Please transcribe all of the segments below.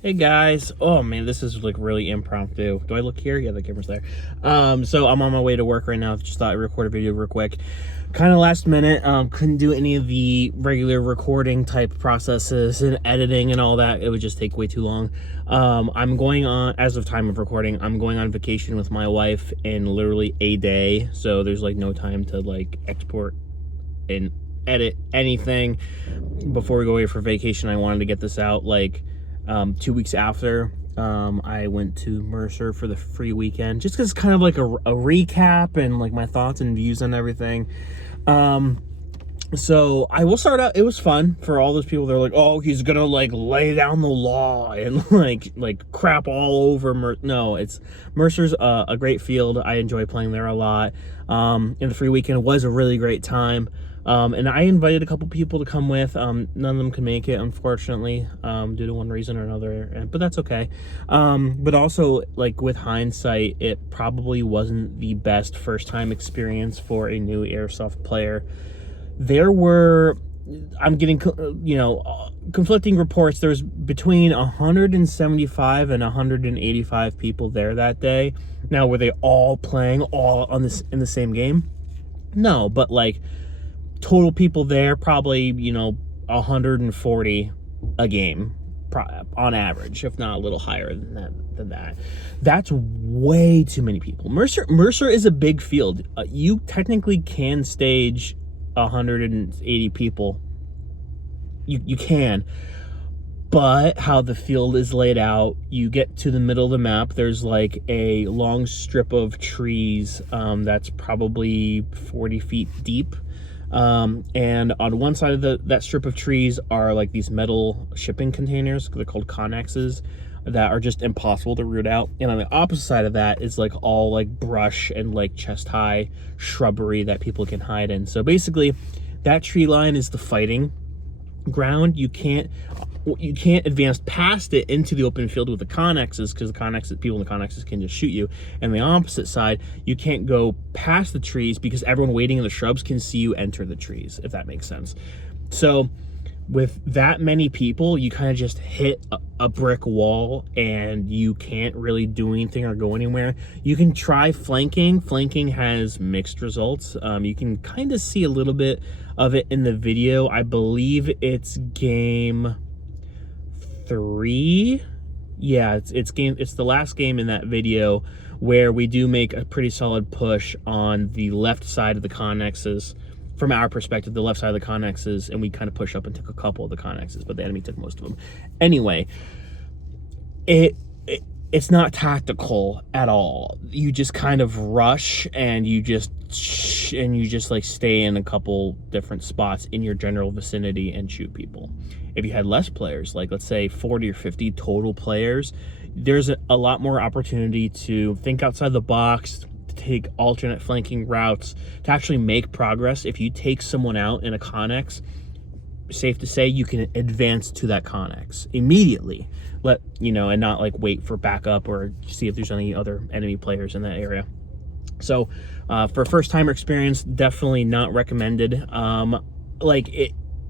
Hey guys. Oh man, this is like really impromptu. Do I look here? Yeah, the camera's there. So I'm on my way to work right now. Just thought I'd record a video real quick. Kind of last minute. Couldn't do any of the regular recording type processes and editing and all that. It would just take way too long. I'm going on, as of time of recording, I'm going on vacation with my wife in literally a day. So there's like no time to like export and edit anything before we go away for vacation. I wanted to get this out like 2 weeks after I went to Mercer for the free weekend, just because it's kind of like a recap and like my thoughts and views on everything. So I will start out. It was fun for all those people. They're like, oh, he's gonna like lay down the law and like crap all over No, it's Mercer's a great field. I enjoy playing there a lot. And the free weekend was a really great time. And I invited a couple people to come with. None of them could make it, unfortunately, due to one reason or another, but that's okay. But also, like, with hindsight, it probably wasn't the best first-time experience for a new Airsoft player. I'm getting, conflicting reports. There's between 175 and 185 people there that day. Now, were they all playing in the same game? No, but, like, total people there, probably 140 a game on average, if not a little higher than that. That's way too many people. Mercer is a big field. You technically can stage 180 people. You can, but how the field is laid out, you get to the middle of the map, there's like a long strip of trees that's probably 40 feet deep. And on one side of that strip of trees are like these metal shipping containers. They're called connexes that are just impossible to root out. And on the opposite side of that is like all like brush and like chest high shrubbery that people can hide in. So basically that tree line is the fighting ground. You can't advance past it into the open field with the connexes, because people in the connexes can just shoot you. And the opposite side, you can't go past the trees because everyone waiting in the shrubs can see you enter the trees, if that makes sense. So with that many people, you kind of just hit a brick wall and you can't really do anything or go anywhere. You can try flanking. Flanking has mixed results. You can kind of see a little bit of it in the video. I believe it's game 3. Yeah, it's the last game in that video where we do make a pretty solid push on the left side of the connexes. From our perspective, the left side of the connexes, and we kind of push up and took a couple of the connexes, but the enemy took most of them. Anyway, it's not tactical at all. You just kind of rush and you just like stay in a couple different spots in your general vicinity and shoot people. If you had less players, like let's say 40 or 50 total players, there's a lot more opportunity to think outside the box, to take alternate flanking routes, to actually make progress. If you take someone out in a connex, safe to say you can advance to that connex immediately, and not like wait for backup or see if there's any other enemy players in that area. So for first timer experience, definitely not recommended.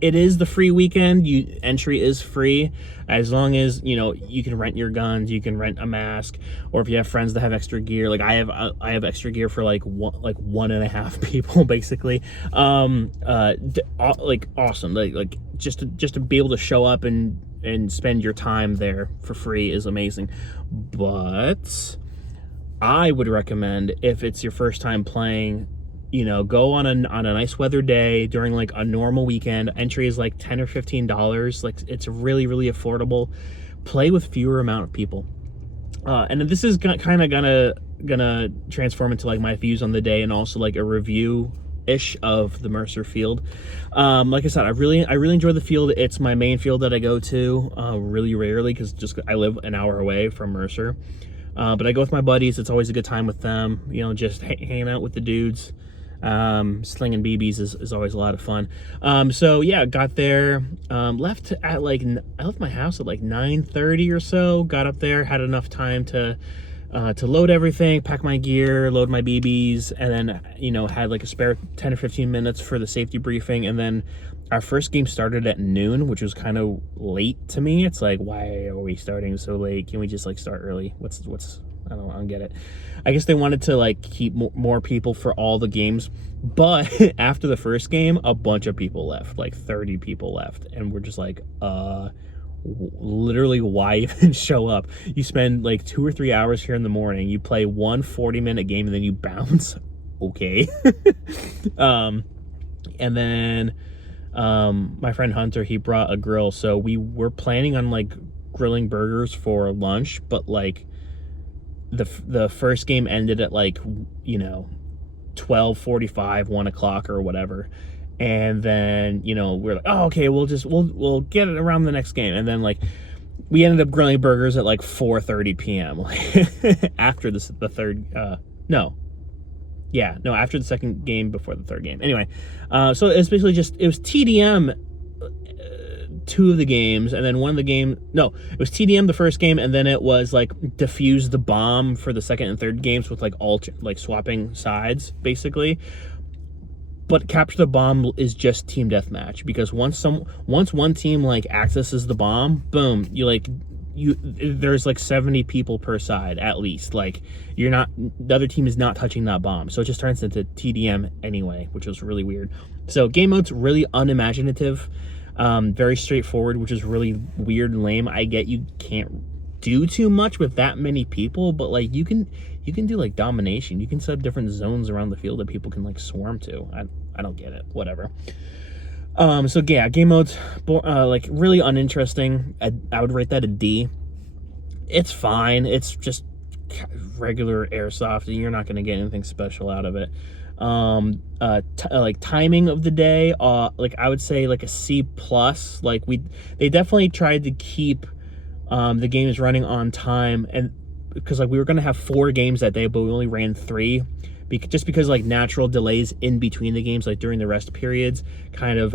It is the free weekend. Entry is free as long as you can rent your guns, you can rent a mask, or if you have friends that have extra gear. Like I have extra gear for like 1.5 people basically. Like awesome. Like just to be able to show up and spend your time there for free is amazing. But I would recommend, if it's your first time playing, go on a nice weather day during like a normal weekend. Entry is like $10 or $15. Like it's really, really affordable. Play with fewer amount of people. And this is kind of gonna transform into like my views on the day and also like a review-ish of the Mercer field. Like I said, I really enjoy the field. It's my main field that I go to really rarely, because I live an hour away from Mercer. But I go with my buddies. It's always a good time with them, just hanging out with the dudes. Slinging BBs is always a lot of fun. So yeah, got there, I left my house at like 9:30 or so, got up there, had enough time to load everything, pack my gear, load my BBs, and then, had like a spare 10 or 15 minutes for the safety briefing, and then Our first game started at noon, which was kind of late to me. It's like, why are we starting so late? Can we just like start early? I don't get it. I guess they wanted to like keep more people for all the games, but after the first game, a bunch of people left, like 30 people left, and we're just like, literally, why even show up? You spend like 2 or 3 hours here in the morning, you play one 40-minute game, and then you bounce. Okay. And then my friend Hunter, he brought a grill, so we were planning on like grilling burgers for lunch, but like the first game ended at like, 12:45, 1 o'clock or whatever, and then we're like, oh, okay, we'll get it around the next game, and then like we ended up grilling burgers at like 4:30 p.m. like after the third after the second game, before the third game. Anyway, so it's basically it was TDM 2 of the games, and then it was TDM the first game, and then it was like defuse the bomb for the second and third games with like swapping sides, basically. But capture the bomb is just team deathmatch, because once one team like accesses the bomb, boom, there's like 70 people per side at least. Like the other team is not touching that bomb, so it just turns into TDM anyway, which was really weird. So game mode's really unimaginative, very straightforward, which is really weird and lame. I get you can't do too much with that many people, but like you can do like domination. You can set up different zones around the field that people can like swarm to. I don't get it. Whatever. So yeah, game mode's like really uninteresting. I would rate that a D. It's fine. It's just regular airsoft, and you're not going to get anything special out of it. Like timing of the day, like I would say like a C+. Like they definitely tried to keep the games running on time, and because like we were going to have 4 games that day, but we only ran 3. Just because like natural delays in between the games, like during the rest periods, kind of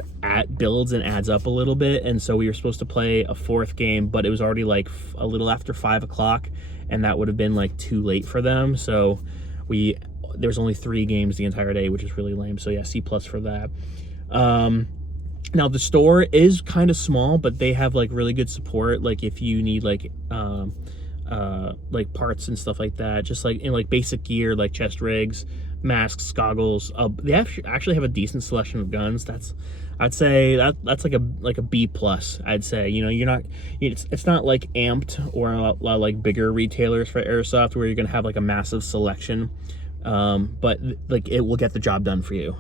builds and adds up a little bit. And so we were supposed to play a 4th game, but it was already like a little after 5 o'clock, and that would have been like too late for them. So there was only 3 games the entire day, which is really lame. So yeah, C+ for that. Now the store is kind of small, but they have like really good support. Like if you need like parts and stuff like that, just like in like basic gear, like chest rigs, masks, goggles. They actually have a decent selection of guns. I'd say that's like a B+. I'd say, it's not like Amped or a lot of like bigger retailers for airsoft where you're gonna have like a massive selection. But like it will get the job done for you.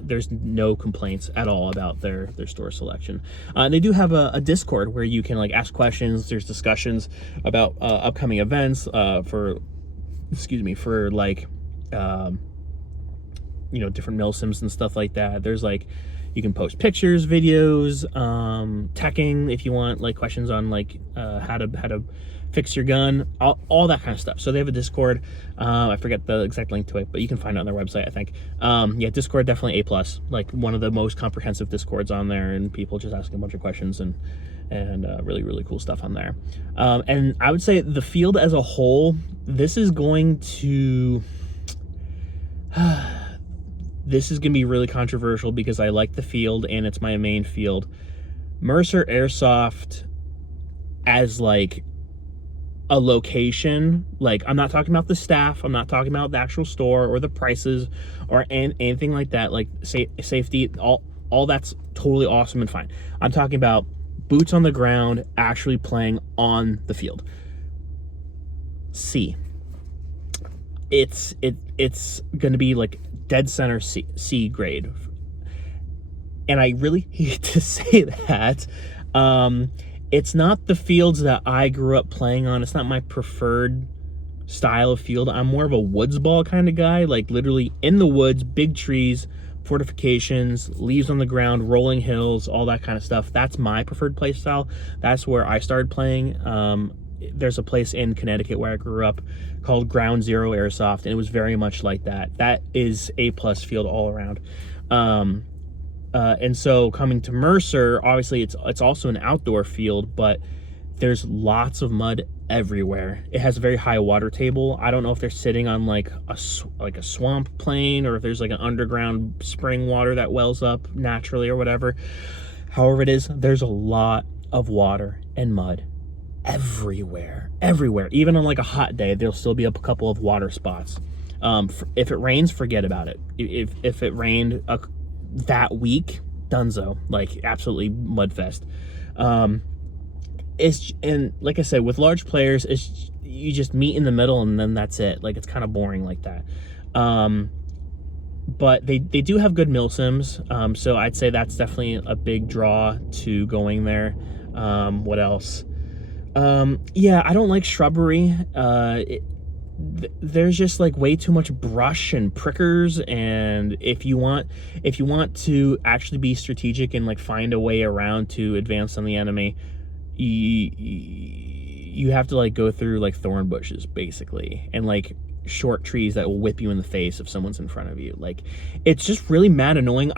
There's no complaints at all about their store selection. They do have a Discord where you can like ask questions. There's discussions about upcoming events for like different milsims and stuff like that. There's like you can post pictures, videos, teching if you want, like questions on like how to fix your gun, all that kind of stuff. So they have a Discord. I forget the exact link to it, but you can find it on their website, I think. Yeah, Discord definitely A+, like one of the most comprehensive Discords on there, and people just asking a bunch of questions and really, really cool stuff on there. And I would say the field as a whole, this is going to be really controversial because I like the field and it's my main field. Mercer Airsoft as like a location, like I'm not talking about the staff, I'm not talking about the actual store or the prices or anything like that, like safety, all that's totally awesome and fine. I'm talking about boots on the ground, actually playing on the field. C. It's going to be like dead center C grade. And I really hate to say that. It's not the fields that I grew up playing on. It's not my preferred style of field. I'm more of a woods ball kind of guy, like literally in the woods, big trees, fortifications, leaves on the ground, rolling hills, all that kind of stuff. That's my preferred play style. That's where I started playing. There's a place in Connecticut where I grew up called Ground Zero Airsoft, and it was very much like that. That is A+ field all around. And so coming to Mercer, obviously it's also an outdoor field, but there's lots of mud everywhere. It has a very high water table. I don't know if they're sitting on like a swamp plain or if there's like an underground spring water that wells up naturally or whatever. However it is, there's a lot of water and mud everywhere. Even on like a hot day, there'll still be a couple of water spots. If it rains, forget about it. If it rained that week, dunzo, like absolutely mudfest. And like I said, with large players, you just meet in the middle and then that's it. Like it's kind of boring like that. But they do have good milsims, so I'd say that's definitely a big draw to going there. What else? Yeah, I don't like shrubbery. There's just like way too much brush and prickers, and if you want to actually be strategic and like find a way around to advance on the enemy, you have to like go through like thorn bushes basically, and like short trees that will whip you in the face if someone's in front of you. Like it's just really mad annoying.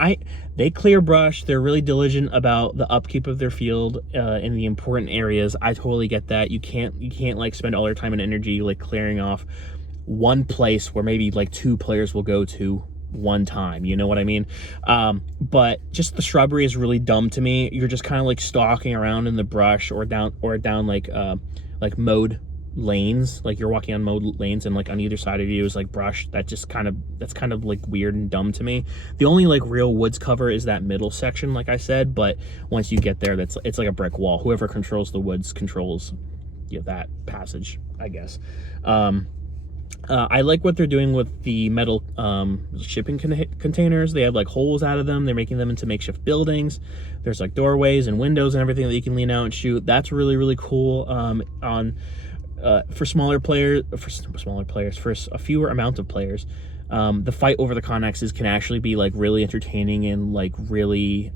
They clear brush, they're really diligent about the upkeep of their field in the important areas. I totally get that. You can't like spend all your time and energy like clearing off one place where maybe like 2 players will go to one time, you know what I mean? But just the shrubbery is really dumb to me. You're just kind of like stalking around in the brush or down like mowed lanes, like you're walking on mowed lanes and like on either side of you is like brush. That's kind of like weird and dumb to me. The only like real woods cover is that middle section, like I said, but once you get there, it's like a brick wall. Whoever controls the woods controls that passage, I guess. I like what they're doing with the metal shipping containers. They have like holes out of them. They're making them into makeshift buildings. There's like doorways and windows and everything that you can lean out and shoot. That's really, really cool. For smaller players, for a fewer amount of players, the fight over the connexes can actually be like really entertaining and like really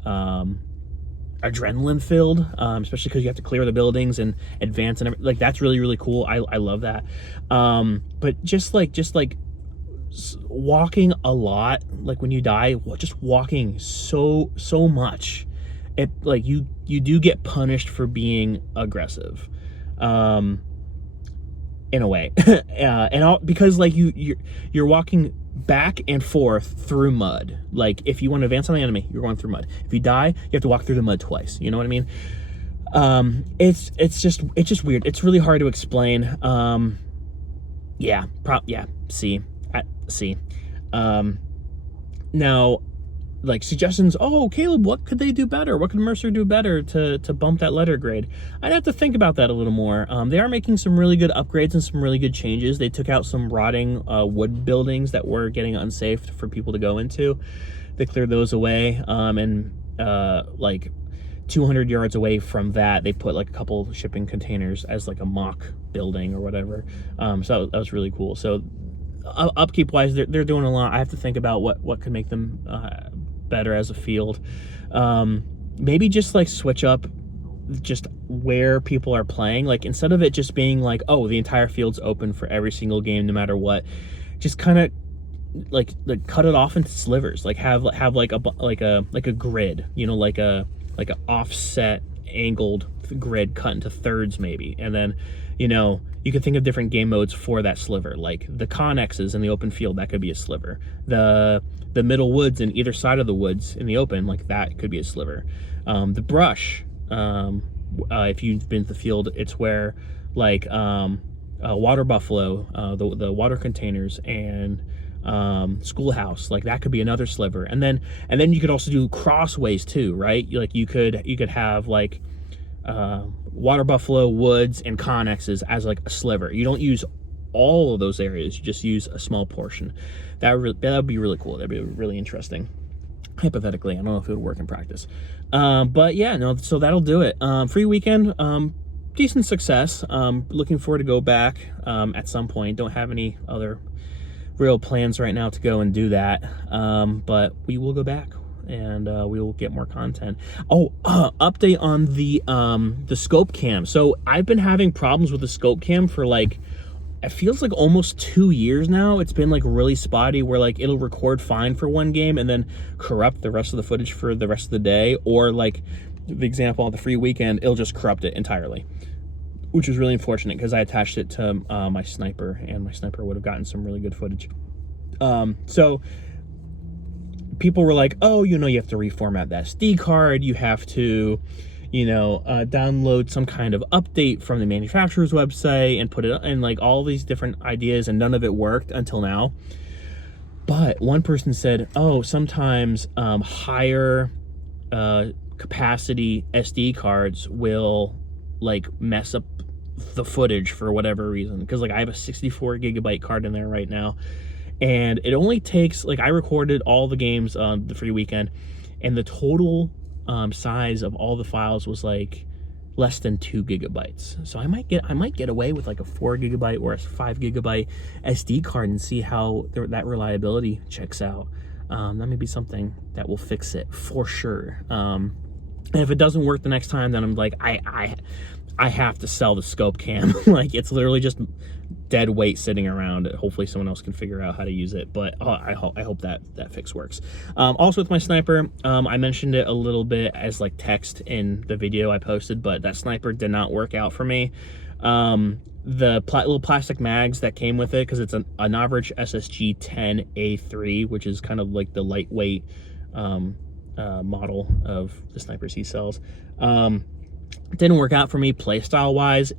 adrenaline filled, especially because you have to clear the buildings and advance and everything. Like that's really, really cool. I love that. But just walking a lot, like when you die, just walking so much, it like you do get punished for being aggressive. In a way, because like you're walking back and forth through mud. Like if you want to advance on the enemy, you're going through mud. If you die, you have to walk through the mud twice. You know what I mean? It's just weird. It's really hard to explain. See. Now, like suggestions, oh Caleb, what could they do better? What could Mercer do better to bump that letter grade? I'd have to think about that a little more. They are making some really good upgrades and some really good changes. They took out some rotting wood buildings that were getting unsafe for people to go into. They cleared those away, and like 200 yards away from that, they put like a couple shipping containers as like a mock building or whatever. So that was really cool. So upkeep wise, they're doing a lot. I have to think about what could make them better as a field. Maybe just like switch up just where people are playing. Like instead of it just being like, oh, the entire field's open for every single game no matter what, just kind of like cut it off into slivers. Like have like a grid, you know, like a offset angled grid cut into thirds maybe, and then you know you could think of different game modes for that sliver. Like the connexes in the open field, that could be a sliver. The middle woods and either side of the woods in the open, like that could be a sliver. The brush, if you've been to the field, it's where like water buffalo, the water containers, and schoolhouse, like that could be another sliver. And then you could also do crossways too, right? Like you could have like water buffalo, woods, and connexes as like a sliver. You don't use all of those areas, you just use a small portion. That would be really cool. That'd be really interesting. Hypothetically, I don't know if it would work in practice. But yeah, no, so that'll do it. Free weekend, decent success. Looking forward to go back at some point. Don't have any other real plans right now to go and do that. But we will go back and we will get more content. Oh, update on the scope cam. So I've been having problems with the scope cam for like, it feels like almost 2 years now. It's been like really spotty where like it'll record fine for one game and then corrupt the rest of the footage for the rest of the day. Or like the example of the free weekend, it'll just corrupt it entirely, which was really unfortunate because I attached it to my sniper and my sniper would have gotten some really good footage. So people were like, oh, you have to reformat the SD card, you have to, download some kind of update from the manufacturer's website and put it in, like all these different ideas, and none of it worked until now. But one person said, oh, sometimes higher capacity SD cards will like mess up the footage for whatever reason, because like I have a 64 gigabyte card in there right now, and it only takes, like, I recorded all the games the free weekend, and the total size of all the files was like less than 2 gigabytes. So I might get away with like a 4 gigabyte or a 5 gigabyte SD card and see how that reliability checks out. That may be something that will fix it for sure. And if it doesn't work the next time, then I'm like, I have to sell the scope cam. Like, it's literally just dead weight sitting around. Hopefully someone else can figure out how to use it, but I hope that fix works. Also with my sniper, I mentioned it a little bit as like text in the video I posted, but that sniper did not work out for me. The little plastic mags that came with it, because it's an average SSG 10A3, which is kind of like the lightweight model of the snipers he sells. Didn't work out for me playstyle wise.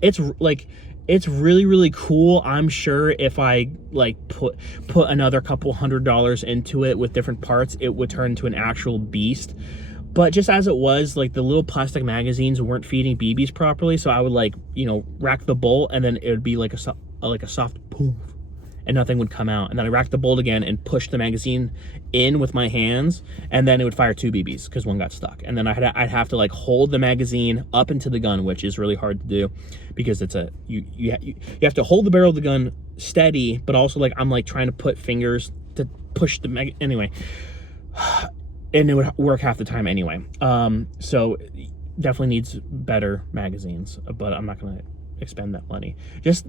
It's really, really cool. I'm sure if I like put another couple $100 into it with different parts, it would turn into an actual beast. But just as it was, like, the little plastic magazines weren't feeding BBs properly, so I would, like, rack the bolt, and then it would be like a soft poof, and nothing would come out. And then I racked the bolt again and pushed the magazine in with my hands, and then it would fire 2 BBs because one got stuck. And then I'd have to like hold the magazine up into the gun, which is really hard to do because it's you have to hold the barrel of the gun steady, but also like I'm like trying to put fingers to push the anyway. And it would work half the time anyway. So definitely needs better magazines, but I'm not going to expend that money. Just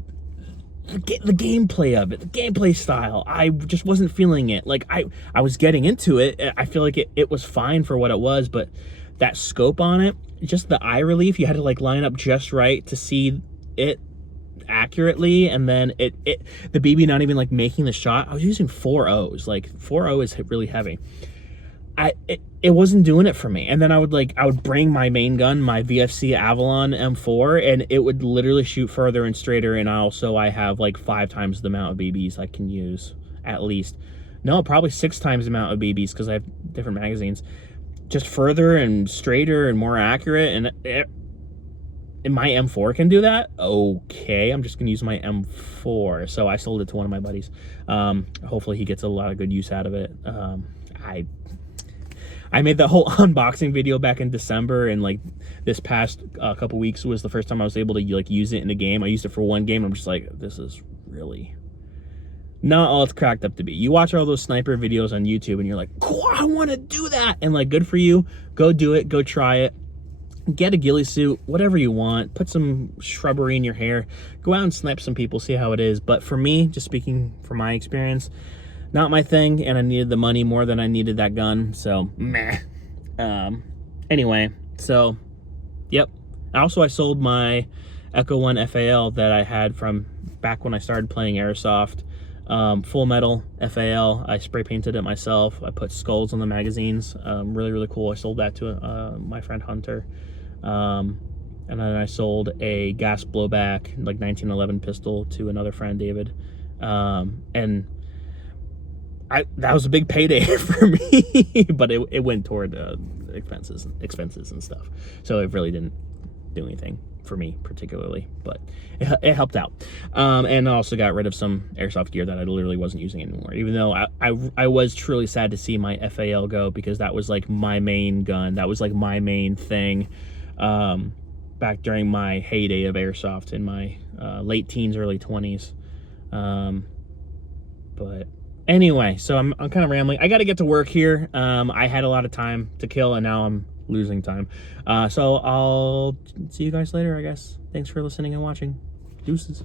the gameplay of it, the gameplay style, I just wasn't feeling it. Like, I was getting into it. I feel like it was fine for what it was, but that scope on it, just the eye relief, you had to like line up just right to see it accurately, and then the BB not even like making the shot. I was using 4.0s. Like 4.0 is really heavy. It wasn't doing it for me. And then I would bring my main gun, my VFC Avalon M4, and it would literally shoot further and straighter. And I have like 5 times the amount of BBs I can use, at least. No, probably 6 times the amount of BBs, because I have different magazines. Just further and straighter and more accurate. And my M4 can do that? Okay, I'm just gonna use my M4. So I sold it to one of my buddies. Hopefully he gets a lot of good use out of it. I made that whole unboxing video back in December, and like this past couple weeks was the first time I was able to like use it in a game. I used it for one game, and I'm just like, this is really not all it's cracked up to be. You watch all those sniper videos on YouTube and you're like, cool, I want to do that. And like, good for you. Go do it. Go try it. Get a ghillie suit, whatever you want. Put some shrubbery in your hair. Go out and snipe some people, see how it is. But for me, just speaking from my experience, not my thing, and I needed the money more than I needed that gun, so meh. Anyway, so yep. Also, I sold my Echo 1 FAL that I had from back when I started playing airsoft. Full metal FAL. I spray painted it myself. I put skulls on the magazines. Really, really cool. I sold that to my friend Hunter. And then I sold a gas blowback, like 1911 pistol, to another friend, David. And that was a big payday for me, but it went toward expenses and stuff. So it really didn't do anything for me particularly, but it helped out. And I also got rid of some airsoft gear that I literally wasn't using anymore, even though I was truly sad to see my FAL go, because that was like my main gun. That was like my main thing back during my heyday of airsoft in my late teens, early 20s. But anyway, so I'm kind of rambling. I got to get to work here. I had a lot of time to kill, and now I'm losing time. So I'll see you guys later, I guess. Thanks for listening and watching. Deuces.